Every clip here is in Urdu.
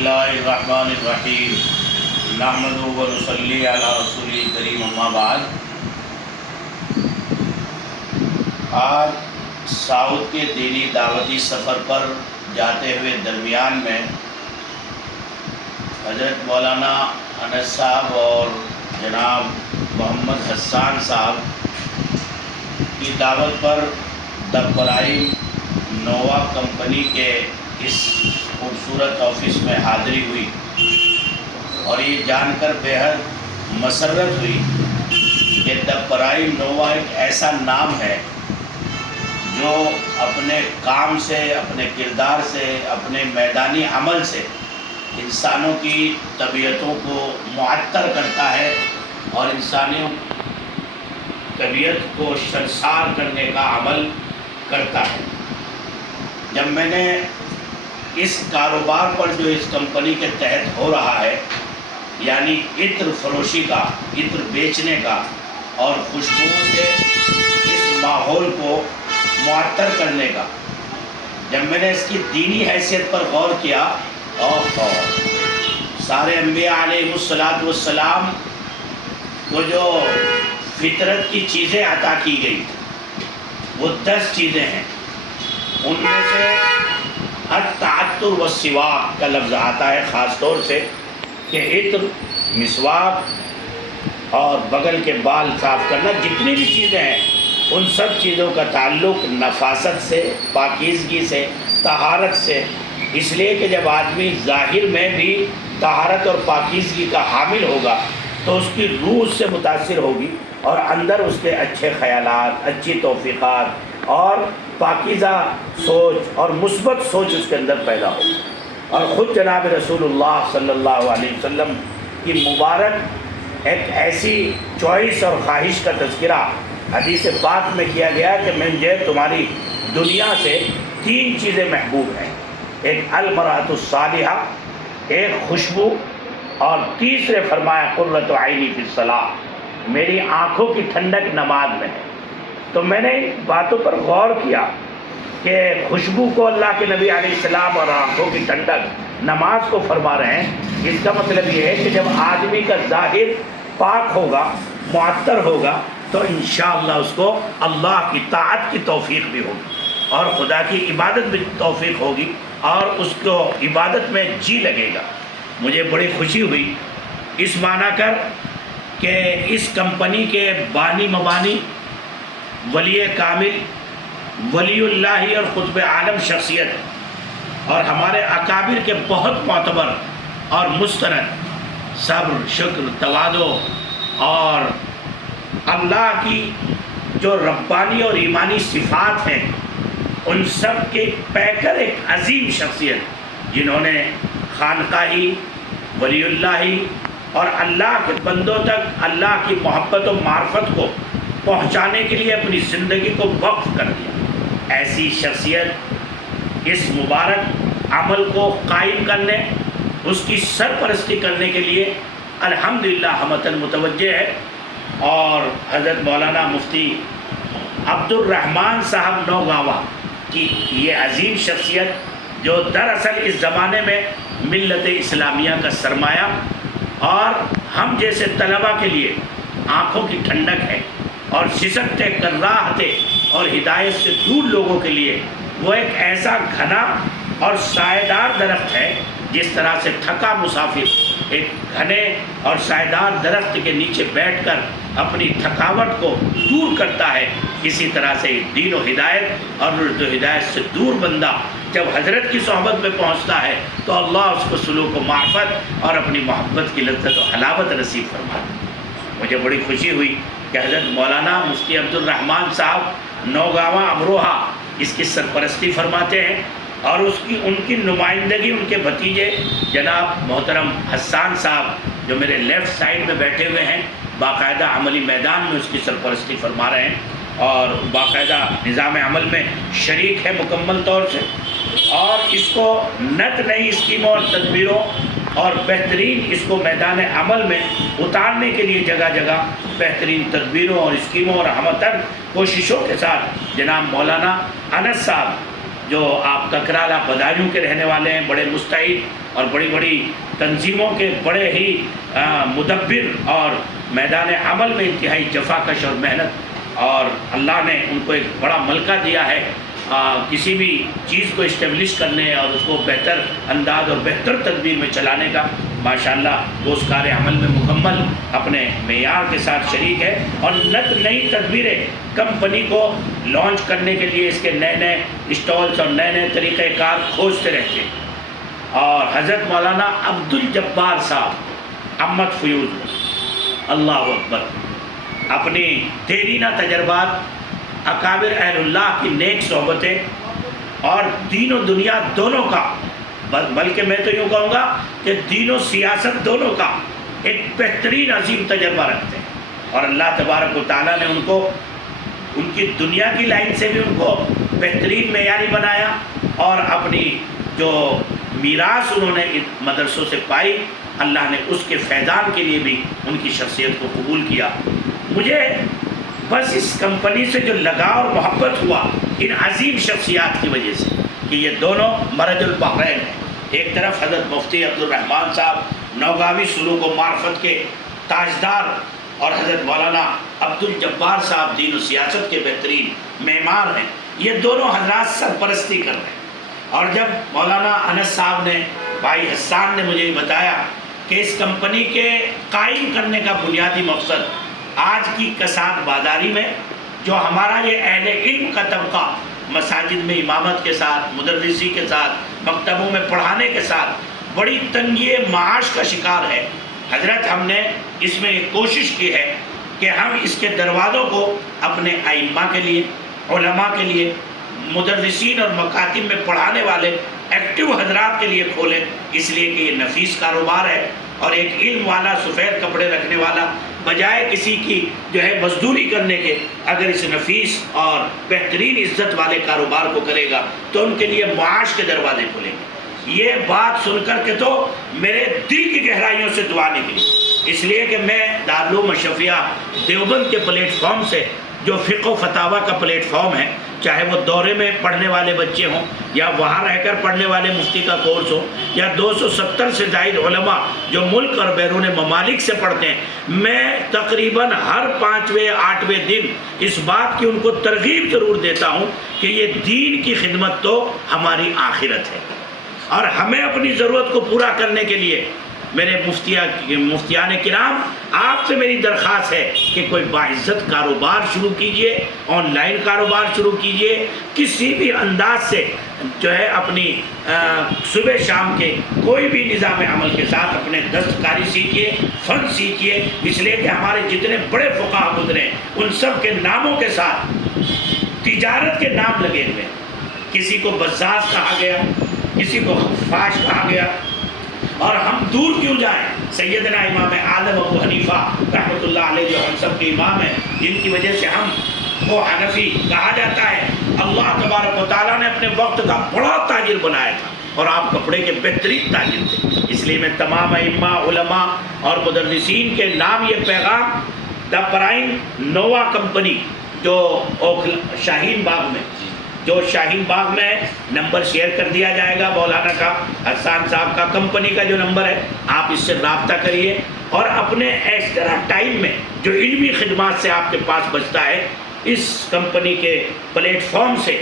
اللہ الرحمن الرحیم نحمدہ و نصلی علی رسول کریم اما بعد۔ آج سعود کے دینی دعوتی سفر پر جاتے ہوئے درمیان میں حضرت مولانا انس صاحب اور جناب محمد حسان صاحب کی دعوت پر دی پرائم نووا کمپنی کے اس خوبصورت آفس میں حاضری ہوئی اور یہ جان کر بے حد مسرت ہوئی کہ دی پرائم نووا ایک ایسا نام ہے جو اپنے کام سے، اپنے کردار سے، اپنے میدانی عمل سے انسانوں کی طبیعتوں کو معطر کرتا ہے اور انسانی طبیعت کو شرسار کرنے کا عمل کرتا ہے۔ جب میں نے اس کاروبار پر جو اس کمپنی کے تحت ہو رہا ہے، یعنی عطر فروشی کا، عطر بیچنے کا اور خوشبوؤں سے اس ماحول کو معطر کرنے کا، جب میں نے اس کی دینی حیثیت پر غور کیا اور سارے انبیاء علیہ السلام کو جو فطرت کی چیزیں عطا کی گئی وہ 10 چیزیں ہیں۔ ان میں سے التعطر والسواک کا لفظ آتا ہے، خاص طور سے کہ عطر، مسواک اور بغل کے بال صاف کرنا، جتنی بھی چیزیں ہیں ان سب چیزوں کا تعلق نفاست سے، پاکیزگی سے، طہارت سے، اس لیے کہ جب آدمی ظاہر میں بھی طہارت اور پاکیزگی کا حامل ہوگا تو اس کی روح اس سے متاثر ہوگی اور اندر اس کے اچھے خیالات، اچھی توفیقات اور پاکیزہ سوچ اور مثبت سوچ اس کے اندر پیدا ہوگی۔ اور خود جناب رسول اللہ صلی اللہ علیہ وسلم کی مبارک ایک ایسی چوائس اور خواہش کا تذکرہ حدیث پاک میں کیا گیا کہ مجھے تمہاری دنیا سے 3 چیزیں محبوب ہیں، ایک المرأۃ الصالحہ، ایک خوشبو، اور تیسرے فرمایا قرۃ عینی فی الصلاۃ، میری آنکھوں کی ٹھنڈک نماز میں ہے۔ تو میں نے ان باتوں پر غور کیا کہ خوشبو کو اللہ کے نبی علیہ السلام اور آنکھوں کی ٹھنڈک نماز کو فرما رہے ہیں۔ اس کا مطلب یہ ہے کہ جب آدمی کا ظاہر پاک ہوگا، معطر ہوگا، تو انشاءاللہ اس کو اللہ کی طاعت کی توفیق بھی ہوگی اور خدا کی عبادت بھی توفیق ہوگی اور اس کو عبادت میں جی لگے گا۔ مجھے بڑی خوشی ہوئی اس معنی کر کہ اس کمپنی کے بانی مبانی، ولی کامل، ولی اللہ اور قطب عالم شخصیت اور ہمارے اکابر کے بہت معتبر اور مستند صبر، شکر، تواضع اور اللہ کی جو ربانی اور ایمانی صفات ہیں ان سب کے پیکر ایک عظیم شخصیت، جنہوں نے خانقاہی، ولی اللہ اور اللہ کے بندوں تک اللہ کی محبت و معرفت کو پہنچانے کے لیے اپنی زندگی کو وقف کر دیا۔ ایسی شخصیت اس مبارک عمل کو قائم کرنے، اس کی سرپرستی کرنے کے لیے الحمدللہ ہمتاً متوجہ ہے۔ اور حضرت مولانا مفتی عبد الرحمن صاحب نوگاواں کی یہ عظیم شخصیت، جو دراصل اس زمانے میں ملت اسلامیہ کا سرمایہ اور ہم جیسے طلباء کے لیے آنکھوں کی ٹھنڈک ہے اور سسکتے کراہتے اور ہدایت سے دور لوگوں کے لیے وہ ایک ایسا گھنا اور سائیدار درخت ہے، جس طرح سے تھکا مسافر ایک گھنے اور سائیدار درخت کے نیچے بیٹھ کر اپنی تھکاوٹ کو دور کرتا ہے، اسی طرح سے دین و ہدایت اور رشد و ہدایت سے دور بندہ جب حضرت کی صحبت میں پہنچتا ہے تو اللہ اس کو سلوک و معرفت اور اپنی محبت کی لذت و حلاوت نصیب فرماتا ہے۔ مجھے بڑی خوشی ہوئی کہ حضرت مولانا مفتی عبد الرحمن صاحب نوگاواں امروہہ اس کی سرپرستی فرماتے ہیں اور ان کی نمائندگی ان کے بھتیجے جناب محترم حسان صاحب جو میرے لیفٹ سائڈ میں بیٹھے ہوئے ہیں، باقاعدہ عملی میدان میں اس کی سرپرستی فرما رہے ہیں اور باقاعدہ نظام عمل میں شریک ہے مکمل طور سے، اور اس کو نت نئی اسکیموں اور تدبیروں اور بہترین اس کو میدان عمل میں اتارنے کے لیے جگہ جگہ بہترین تدبیروں اور اسکیموں اور ہمتن کوششوں کے ساتھ جناب مولانا انس صاحب جو آپ ککرالا بدایوں کے رہنے والے ہیں، بڑے مستعد اور بڑی بڑی تنظیموں کے بڑے ہی مدبر اور میدان عمل میں انتہائی جفاکش اور محنت، اور اللہ نے ان کو ایک بڑا ملکہ دیا ہے کسی بھی چیز کو اسٹیبلش کرنے اور اس کو بہتر انداز اور بہتر تدبیر میں چلانے کا۔ ماشاءاللہ وہ اس کار عمل میں مکمل اپنے معیار کے ساتھ شریک ہے، اور نئی تدبیریں کمپنی کو لانچ کرنے کے لیے اس کے نئے نئے اسٹالز اور نئے نئے طریقہ کار کھوجتے رہتے ہیں۔ اور حضرت مولانا عبدالجبار صاحب امت فیوز، اللہ اکبر، اپنی دیرینہ تجربات، اکابر اہل اللہ کی نیک صحبتیں اور دین و دنیا دونوں کا، بلکہ میں تو یوں کہوں گا کہ دین و سیاست دونوں کا ایک بہترین عظیم تجربہ رکھتے ہیں، اور اللہ تبارک و تعالیٰ نے ان کو ان کی دنیا کی لائن سے بھی ان کو بہترین معیاری بنایا، اور اپنی جو میراث انہوں نے مدرسوں سے پائی، اللہ نے اس کے فیضان کے لیے بھی ان کی شخصیت کو قبول کیا۔ مجھے بس اس کمپنی سے جو لگاؤ اور محبت ہوا ان عظیم شخصیات کی وجہ سے کہ یہ دونوں مرج البحرین ہیں۔ ایک طرف حضرت مفتی عبدالرحمن صاحب نوگاوی سلوک و معرفت کے تاجدار، اور حضرت مولانا عبدالجبار صاحب دین و سیاست کے بہترین معمار ہیں۔ یہ دونوں حضرات سرپرستی کر رہے ہیں، اور جب مولانا انس صاحب نے، بھائی حسان نے مجھے بتایا کہ اس کمپنی کے قائم کرنے کا بنیادی مقصد آج کی کساد بازاری میں جو ہمارا یہ اہل علم کا طبقہ مساجد میں امامت کے ساتھ، مدرسی کے ساتھ، مکتبوں میں پڑھانے کے ساتھ بڑی تنگی معاش کا شکار ہے، حضرت ہم نے اس میں ایک کوشش کی ہے کہ ہم اس کے دروازوں کو اپنے ائمہ کے لیے، علماء کے لیے، مدرسین اور مکاتب میں پڑھانے والے ایکٹیو حضرات کے لیے کھولیں، اس لیے کہ یہ نفیس کاروبار ہے، اور ایک علم والا سفید کپڑے رکھنے والا بجائے کسی کی جو ہے مزدوری کرنے کے اگر اس نفیس اور بہترین عزت والے کاروبار کو کرے گا تو ان کے لیے معاش کے دروازے کھلیں گے۔ یہ بات سن کر کے تو میرے دل کی گہرائیوں سے دعا نکلی، اس لیے کہ میں دارالعلوم اشرفیہ دیوبند کے پلیٹ فارم سے، جو فقہ و فتاوی کا پلیٹ فارم ہے، چاہے وہ دورے میں پڑھنے والے بچے ہوں یا وہاں رہ کر پڑھنے والے مفتی کا کورس ہو، یا 270 سے زائد علماء جو ملک اور بیرون ممالک سے پڑھتے ہیں، میں تقریباً ہر 5ویں 8ویں دن اس بات کی ان کو ترغیب ضرور دیتا ہوں کہ یہ دین کی خدمت تو ہماری آخرت ہے، اور ہمیں اپنی ضرورت کو پورا کرنے کے لیے میرے مفتیان کرام آپ سے میری درخواست ہے کہ کوئی باعزت کاروبار شروع کیجئے، آن لائن کاروبار شروع کیجئے، کسی بھی انداز سے جو ہے اپنی صبح شام کے کوئی بھی نظام عمل کے ساتھ اپنے دستکاری سیکھیے، فن سیکھیے، اس لیے کہ ہمارے جتنے بڑے فقہا گزرے ہیں ان سب کے ناموں کے ساتھ تجارت کے نام لگے ہوئے ہیں، کسی کو بزاز کہا گیا، کسی کو خفاش کہا گیا، اور ہم دور کیوں جائیں، سیدنا امام اعظم ابو حنیفہ رحمۃ اللہ علیہ جو ہم سب کے امام ہیں، جن کی وجہ سے ہم کو حنفی کہا جاتا ہے، اللہ تبارک و تعالیٰ نے اپنے وقت کا بڑا تاجر بنایا تھا، اور آپ کپڑے کے بہترین تاجر تھے، اس لیے میں تمام ائمہ، علماء اور مدرسین کے نام یہ پیغام، دا پرائم نووا کمپنی جو شاہین باغ میں، جو شاہین باغ میں نمبر شیئر کر دیا جائے گا مولانا کا، حسان صاحب کا، کمپنی کا جو نمبر ہے، آپ اس سے رابطہ کریے، اور اپنے ایکسٹرا ٹائم میں جو علمی خدمات سے آپ کے پاس بچتا ہے، اس کمپنی کے پلیٹ فارم سے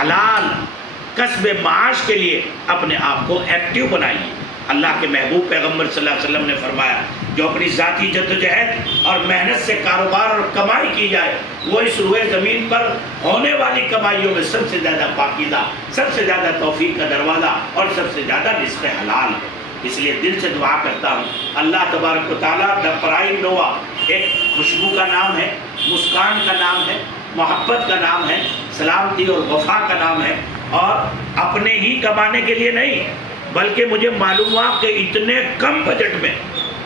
حلال کسب معاش کے لیے اپنے آپ کو ایکٹیو بنائیے۔ اللہ کے محبوب پیغمبر صلی اللہ علیہ وسلم نے فرمایا جو اپنی ذاتی جدوجہد اور محنت سے کاروبار اور کمائی کی جائے وہ اس روئے زمین پر ہونے والی کمائیوں میں سب سے زیادہ پاکیزہ، سب سے زیادہ توفیق کا دروازہ اور سب سے زیادہ رزق حلال ہے۔ اس لیے دل سے دعا کرتا ہوں اللہ تبارک و تعالیٰ، دا پرائم نووا ایک خوشبو کا نام ہے، مسکان کا نام ہے، محبت کا نام ہے، سلامتی اور وفا کا نام ہے، اور اپنے ہی کمانے کے لیے نہیں بلکہ مجھے معلوم ہوا کہ اتنے کم بجٹ میں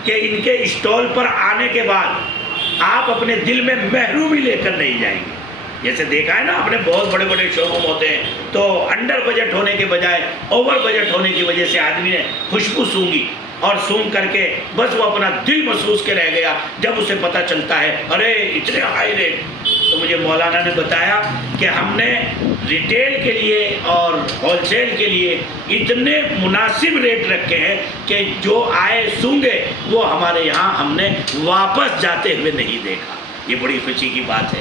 کہ ان کے اسٹال پر آنے کے بعد آپ اپنے دل میں محرومی لے کر نہیں جائیں گے۔ جیسے دیکھا ہے نا، اپنے بہت بڑے بڑے شو روم ہوتے ہیں تو انڈر بجٹ ہونے کے بجائے اوور بجٹ ہونے کی وجہ سے آدمی نے خوشبو سونگی اور سونگ کر کے بس وہ اپنا دل محسوس کے رہ گیا، جب اسے پتہ چلتا ہے ارے اتنے ہائی ریٹ، تو مجھے مولانا نے بتایا کہ ہم نے ریٹیل کے لیے اور ہول سیل کے لیے اتنے مناسب ریٹ رکھے ہیں کہ جو آئے سونگے وہ ہمارے یہاں ہم نے واپس جاتے ہوئے نہیں دیکھا. یہ بڑی خوشی کی بات ہے.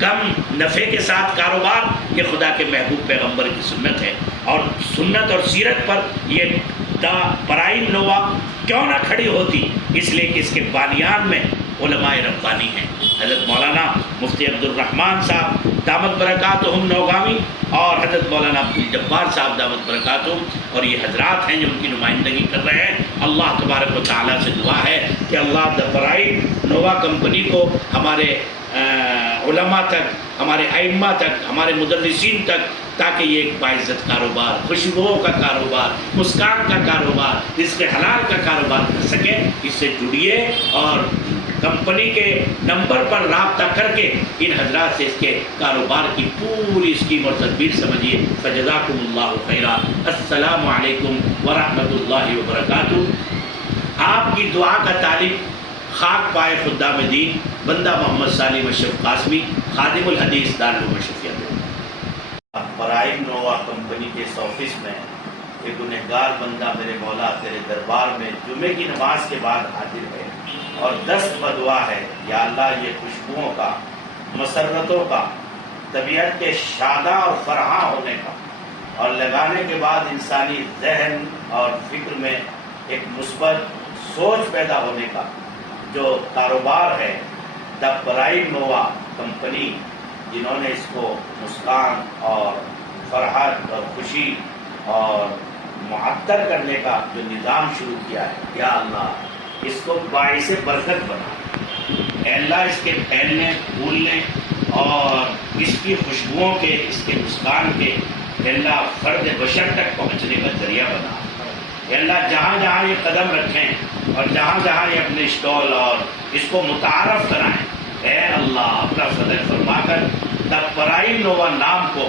کم نفع کے ساتھ کاروبار یہ خدا کے محبوب پیغمبر کی سنت ہے، اور سنت اور سیرت پر یہ دا پرائم نووا کیوں نہ کھڑی ہوتی، اس لیے کہ اس کے بانیان میں علماء ربانی ہیں. حضرت مولانا مفتی عبد الرحمن صاحب دامت برکاتہم نوگامی اور حضرت مولانا عبد الجبار صاحب دامت برکاتہم، اور یہ حضرات ہیں جو ان کی نمائندگی کر رہے ہیں. اللہ تبارک و تعالیٰ سے دعا ہے کہ اللہ دا پرائم نووا کمپنی کو ہمارے علماء تک، ہمارے ائمہ تک، ہمارے مدرسین تک، تاکہ یہ ایک باعزت کاروبار، خوشبوؤں کا کاروبار، مسکان کا کاروبار، رزق حلال کا کاروبار کر سکے. اس سے جڑیے اور کمپنی کے نمبر پر رابطہ کر کے ان حضرات سے اس کے کاروبار کی پوری اسکیم اور تدبیر سمجھیے. فجزاکم اللہ خیرا. السلام علیکم ورحمۃ اللہ وبرکاتہ. آپ کی دعا کا طالب خاک پائے خدام دین بندہ محمد صالح اشرف قاسمی، خادم الحدیث دارالعلوم شفیع. پرائم نووا کمپنی کے اس آفس میں ایک گنہگار بندہ میرے مولا تیرے دربار میں جمعے کی نماز کے بعد حاضر ہے اور دست بدعا ہے. یا اللہ یہ خوشبوؤں کا، مسرتوں کا، طبیعت کے شاداں اور فرحاں ہونے کا، اور لگانے کے بعد انسانی ذہن اور فکر میں ایک مثبت سوچ پیدا ہونے کا جو کاروبار ہے، دا پرائم نووا کمپنی، جنہوں نے اس کو مسکان اور فرحت اور خوشی اور معطر کرنے کا جو نظام شروع کیا ہے، یا اللہ اس کو باعث برکت بنا. اے اللہ اس کے پھیلنے، پھولنے اور اس کی خوشبوؤں کے، اس کے مسکان کے اے اللہ فرد بشر تک پہنچنے کا ذریعہ بنا. اے اللہ جہاں جہاں یہ قدم رکھیں اور جہاں جہاں یہ اپنے اسٹال اور اس کو متعارف کرائیں، اے اللہ اپنا فضل فرما کر دا پرائم نووا نام کو